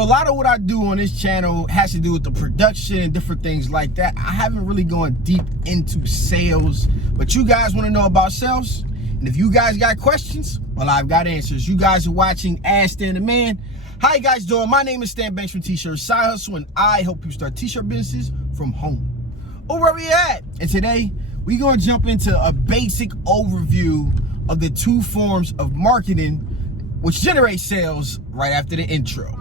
So a lot of what I do on this channel has to do with the production and different things like that. I haven't really gone deep into sales, but you guys want to know about sales. And if you guys got questions, well, I've got answers. You guys are watching Ask Stan the Man. How you guys doing? My name is Stan Banks from T-Shirt Side Hustle, and I help you start t-shirt businesses from home or where we at. And today, we're going to jump into a basic overview of the two forms of marketing which generates sales right after the intro.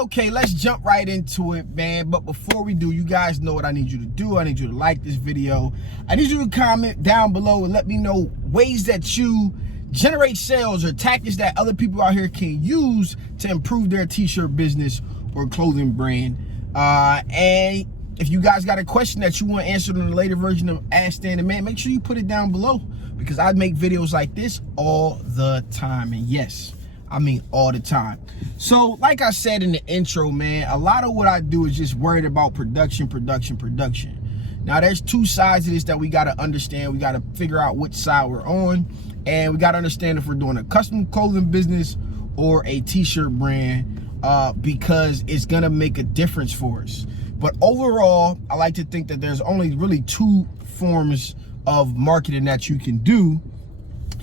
Okay, let's jump right into it, man. But before we do, you guys know what I need you to do. I need you to like this video. I need you to comment down below and let me know ways that you generate sales or tactics that other people out here can use to improve their t-shirt business or clothing brand. And if you guys got a question that you want answered in a later version of Ask Stan the Man, make sure you put it down below, because I make videos like this all the time. And yes, I mean all the time. So like I said in the intro, man, a lot of what I do is just worried about production. Now there's two sides of this that we got to understand. We got to figure out which side we're on, and we got to understand if we're doing a custom clothing business or a t-shirt brand, because it's gonna make a difference for us. But overall, I like to think that there's only really two forms of marketing that you can do,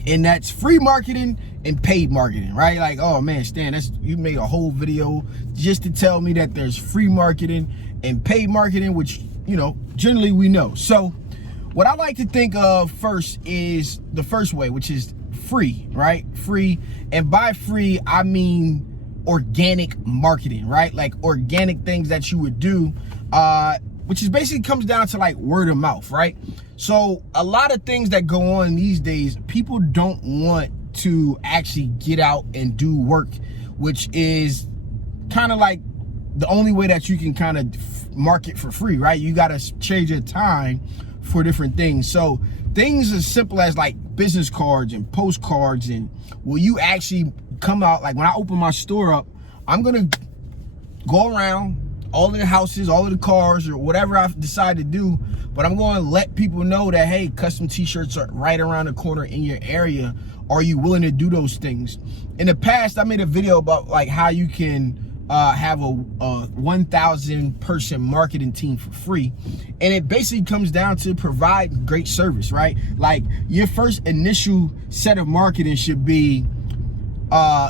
and that's free marketing and paid marketing, right? Like, oh man, Stan, you made a whole video just to tell me that there's free marketing and paid marketing, which, you know, generally we know. So what I like to think of first is the first way, which is free, right? Free. And by free, I mean organic marketing, right? Like organic things that you would do, which is basically comes down to like word of mouth, right? So a lot of things that go on these days, people don't want to actually get out and do work, which is kind of like the only way that you can kind of market for free, right? You got to trade your time for different things. So things as simple as like business cards and postcards, and will you actually come out, like when I open my store up, I'm gonna go around all of the houses, all of the cars, or whatever I decide to do, but I'm going to let people know that, hey, custom t-shirts are right around the corner in your area. Are you willing to do those things? In the past, I made a video about like how you can have a 1,000 person marketing team for free. And it basically comes down to provide great service, right? Like your first initial set of marketing should be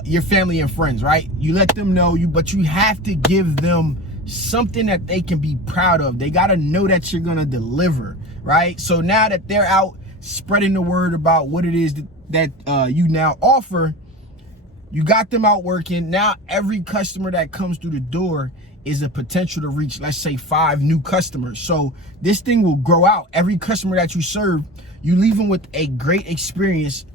your family and friends, right? You let them know but you have to give them something that they can be proud of. They got to know that you're going to deliver, right? So now that they're out spreading the word about what it is that you now offer, you got them out working. Now every customer that comes through the door is a potential to reach, let's say, 5 new customers. So this thing will grow out. Every customer that you serve, you leave them with a great experience.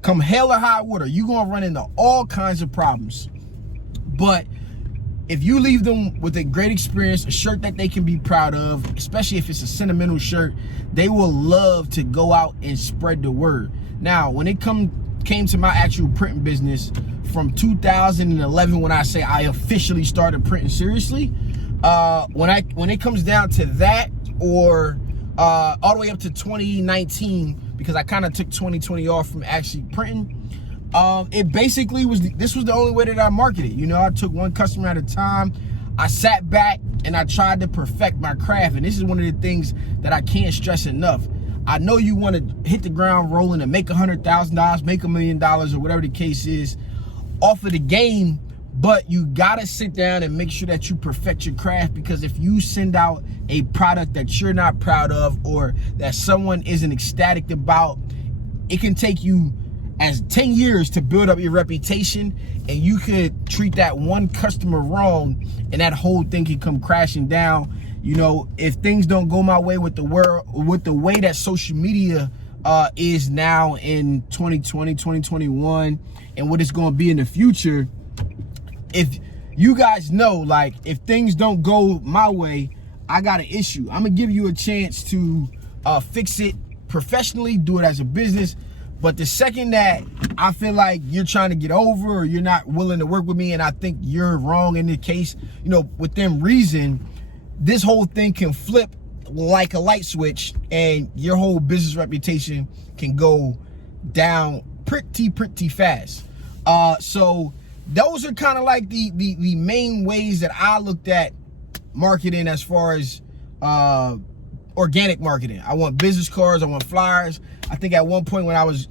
Come hell or high water, you're going to run into all kinds of problems. But if you leave them with a great experience, a shirt that they can be proud of, especially if it's a sentimental shirt, they will love to go out and spread the word. Now, when it came to my actual printing business from 2011, when I say I officially started printing seriously, when it comes down to that, or all the way up to 2019, because I kind of took 2020 off from actually printing, it basically this was the only way that I marketed. You know, I took one customer at a time. I sat back and I tried to perfect my craft. And this is one of the things that I can't stress enough. I know you want to hit the ground rolling and make $100,000, make $1 million, or whatever the case is off of the game, but you got to sit down and make sure that you perfect your craft, because if you send out a product that you're not proud of or that someone isn't ecstatic about, it can take you as 10 years to build up your reputation, and you could treat that one customer wrong and that whole thing can come crashing down. You know, if things don't go my way with the world, with the way that social media is now in 2020, 2021, and what it's going to be in the future, if you guys know, like, if things don't go my way, I got an issue. I'm gonna give you a chance to fix it professionally, do it as a business. But the second that I feel like you're trying to get over, or you're not willing to work with me, and I think you're wrong in the case, you know, within reason, this whole thing can flip like a light switch, and your whole business reputation can go down pretty fast. So those are kind of like the main ways that I looked at marketing as far as organic marketing. I want business cards, I want flyers. I think at one point when I was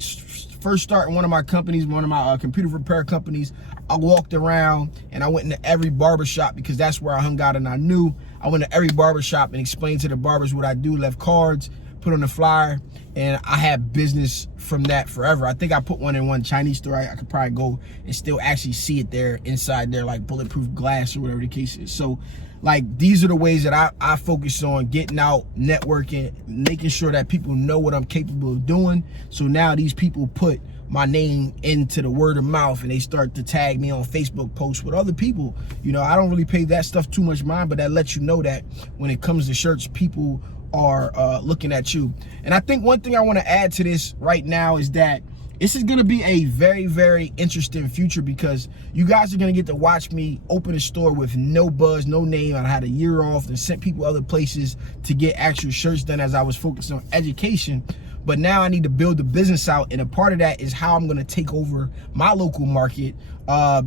first starting one of my companies, one of my computer repair companies, I walked around and I went into every barbershop, because that's where I hung out and I knew. I went to every barbershop and explained to the barbers what I do, left cards, put on the flyer, and I had business from that forever. I think I put one in one Chinese store. I could probably go and still actually see it there inside there, like bulletproof glass or whatever the case is. So like, these are the ways that I focus on getting out, networking, making sure that people know what I'm capable of doing. So now these people put my name into the word of mouth, and they start to tag me on Facebook posts with other people. You know, I don't really pay that stuff too much mind, but that lets you know that when it comes to shirts, people are looking at you. And I think one thing I want to add to this right now is that this is going to be a very interesting future, because you guys are going to get to watch me open a store with no buzz, no name. I had a year off and sent people other places to get actual shirts done as I was focused on education. But now I need to build the business out, and a part of that is how I'm going to take over my local market,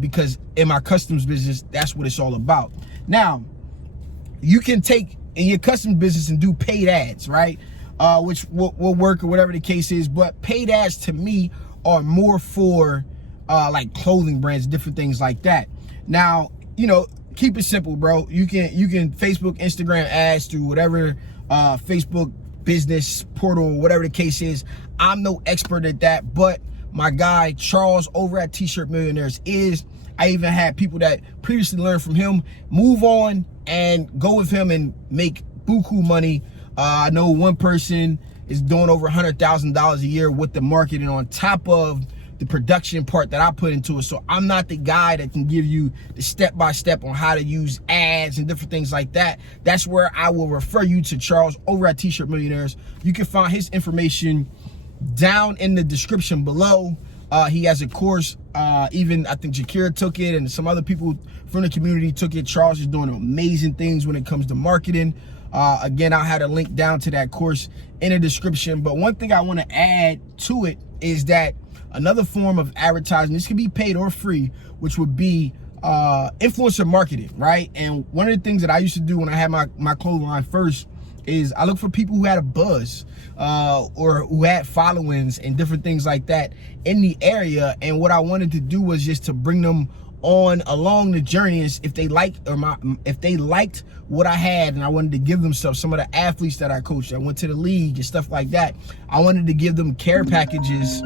because in my customs business, that's what it's all about. Now, you can take in your custom business and do paid ads, right? Which will work, or whatever the case is. But paid ads to me are more for like clothing brands, different things like that. Now, you know, keep it simple, bro. You can Facebook, Instagram ads through whatever Facebook business portal, whatever the case is. I'm no expert at that, but my guy Charles over at T-Shirt Millionaires is. I even had people that previously learned from him move on and go with him and make buku money. I know one person is doing over $100,000 a year with the marketing on top of the production part that I put into it. So I'm not the guy that can give you the step-by-step on how to use ads and different things like that. That's where I will refer you to Charles over at T-Shirt Millionaires. You can find his information down in the description below. He has a course, even I think Jakira took it and some other people from the community took it. Charles is doing amazing things when it comes to marketing. Again, I'll have a link down to that course in the description. But one thing I want to add to it is that another form of advertising, this can be paid or free, which would be influencer marketing, right? And one of the things that I used to do when I had my clothing line first is I look for people who had a buzz or who had followings and different things like that in the area. And what I wanted to do was just to bring them on along the journey, is if they liked what I had, and I wanted to give them stuff. Some of the athletes that I coached, I went to the league and stuff like that. I wanted to give them care packages.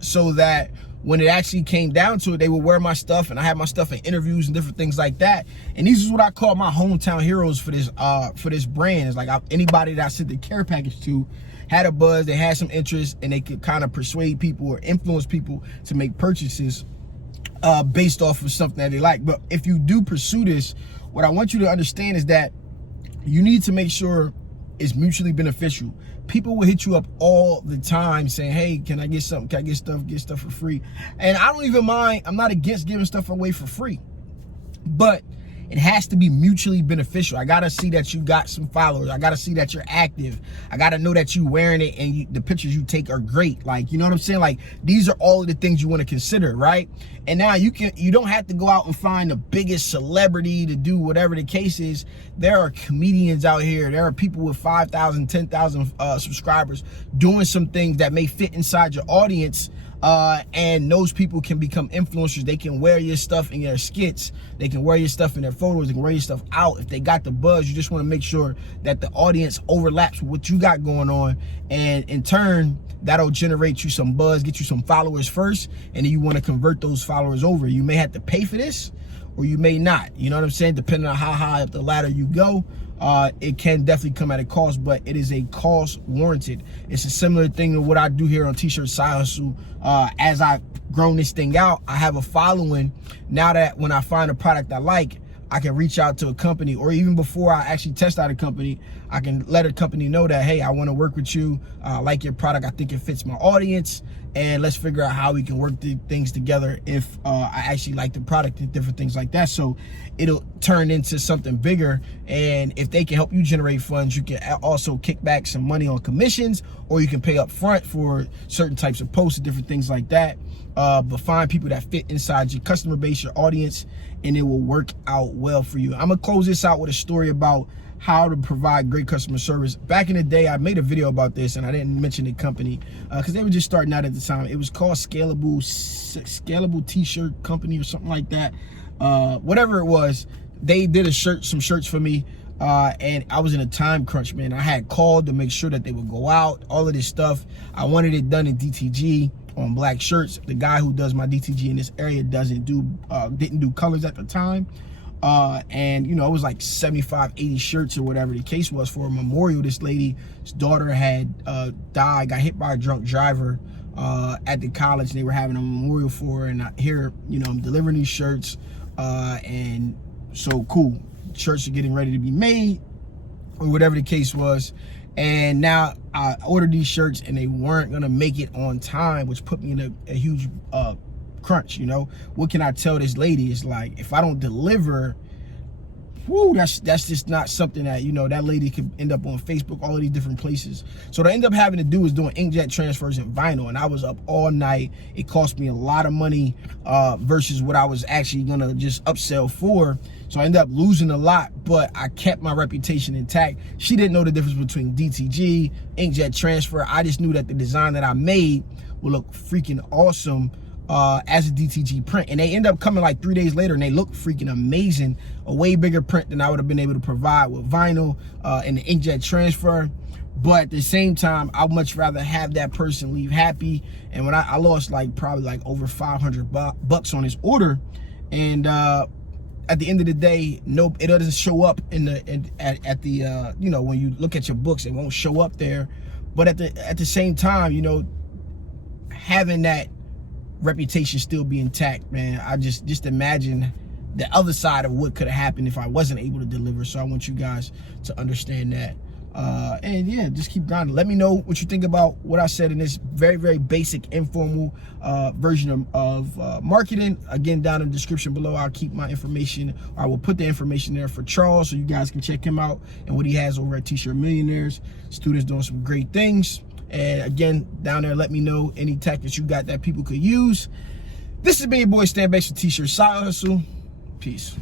So that when it actually came down to it, they would wear my stuff, and I had my stuff in interviews and different things like that. And these is what I call my hometown heroes for this brand. It's like anybody that I sent the care package to had a buzz, they had some interest, and they could kind of persuade people or influence people to make purchases based off of something that they like. But if you do pursue this, what I want you to understand is that you need to make sure it's mutually beneficial. People will hit you up all the time saying, hey, can I get something? Can I get stuff for free? And I don't even mind. I'm not against giving stuff away for free, but it has to be mutually beneficial. I gotta see that you got some followers. I gotta see that you're active. I gotta know that you wearing it and the pictures you take are great. Like, you know what I'm saying? Like, these are all of the things you want to consider, right? And now you don't have to go out and find the biggest celebrity to do whatever the case is. There are comedians out here. There are people with 5,000, 10,000 subscribers doing some things that may fit inside your audience. And those people can become influencers. They can wear your stuff in their skits. They can wear your stuff in their photos. They can wear your stuff out. If they got the buzz, you just want to make sure that the audience overlaps with what you got going on. And in turn, that'll generate you some buzz, get you some followers first. And then you want to convert those followers over. You may have to pay for this, or you may not. You know what I'm saying? Depending on how high up the ladder you go. It can definitely come at a cost, but it is a cost warranted. It's a similar thing to what I do here on T-Shirt Side Hustle. As I grown this thing out. I have a following now that when I find a product I like, I can reach out to a company, or even before I actually test out a company, I can let a company know that, hey, I want to work with you. I like your product. I think it fits my audience, and let's figure out how we can work the things together if I actually like the product and different things like that. So it'll turn into something bigger, and if they can help you generate funds, you can also kick back some money on commissions, or you can pay up front for certain types of posts and different things like that. But find people that fit inside your customer base, your audience, and it will work out well for you. I'm gonna close this out with a story about how to provide great customer service. Back in the day, I made a video about this, and I didn't mention the company because they were just starting out at the time. It was called Scalable T-shirt Company or something like that. Whatever it was, they did some shirts for me, and I was in a time crunch, man. I had called to make sure that they would go out, all of this stuff. I wanted it done in DTG on black shirts. The guy who does my DTG in this area didn't do colors at the time. And you know, it was like 75, 80 shirts or whatever the case was for a memorial. This lady's daughter had died, got hit by a drunk driver at the college. They were having a memorial for her, and here, you know, I'm delivering these shirts, and so cool. Shirts are getting ready to be made, or whatever the case was. And now I ordered these shirts and they weren't gonna make it on time, which put me in a huge crunch. You know, what can I tell this lady? It's like, if I don't deliver, whoo, that's just not something that, you know, that lady could end up on Facebook, all of these different places. So what I ended up having to do was doing inkjet transfers and vinyl, and I was up all night. It cost me a lot of money versus what I was actually gonna just upsell for. So I ended up losing a lot, but I kept my reputation intact. She didn't know the difference between DTG, inkjet transfer. I just knew that the design that I made would look freaking awesome as a DTG print. And they end up coming like 3 days later, and they look freaking amazing. A way bigger print than I would have been able to provide with vinyl and the inkjet transfer. But at the same time, I'd much rather have that person leave happy. And when I lost like probably like over 500 bucks on this order, and at the end of the day, nope, it doesn't show up in the you know, when you look at your books, it won't show up there. But at the same time, you know, having that reputation still be intact, man. I just imagine the other side of what could have happened if I wasn't able to deliver. So I want you guys to understand that. And yeah, just keep grinding. Let me know what you think about what I said in this very, very basic, informal version of marketing. Again, down in the description below, I'll keep my information, or I will put the information there for Charles, so you guys can check him out and what he has over at T-Shirt Millionaires. Students doing some great things. And again, down there, let me know any tactics you got that people could use. This has been your boy Stan Banks for T-Shirt Side Hustle. Peace.